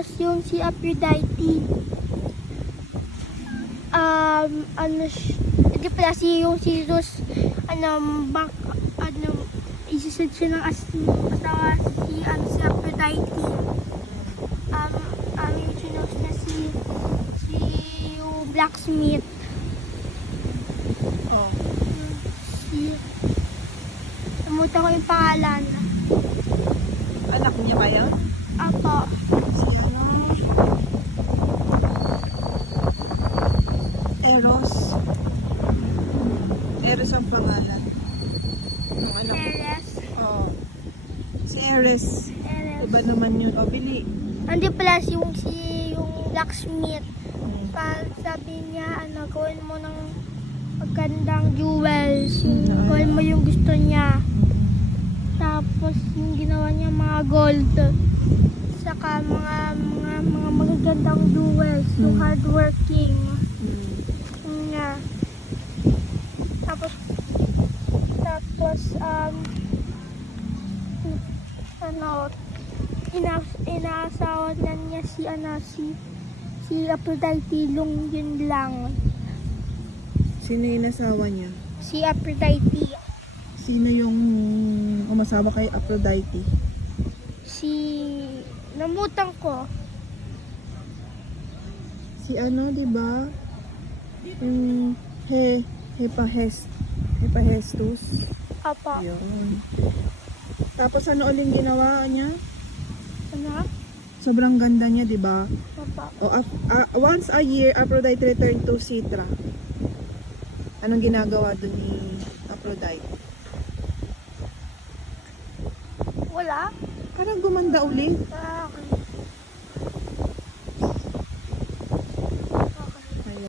Tapos yung si Aphrodite, hindi pala yung si Zeus, isisid siya ng asawa si Aphrodite. Yung sinos na yung blacksmith. Oh. Namuta ko yung pangalan. Anak niya ba yun? Apo. Si ano? Eros. Eros ang pangalan. Nung anak. Teres. Oo. Si Eres. Teres. Iba naman yun. O, bili. Hindi pala yung blacksmith. Sabi niya, gawin mo ng magandang jewels. Gawin mo yung gusto niya. Tapos yung ginawa niya mga gold. Saka mga magagandang jewels. Yung hardworking. Yun nga. Tapos inaasawa na niya si Aphrodite yung yun lang. Sino yung nasawa niya? Si Aphrodite. Sino yung umasawa kay Aphrodite? Namutang ko. Si ano, di ba? Yung Hephaestus. Apa. Yun. Tapos ano uling ginawa niya? Ano? Sobrang ganda niya, di ba? Apa. Once a year, Aphrodite returned to Sitra. Anong ginagawa dun ni Aphrodite? Wala? Parang gumanda ulit. Okay.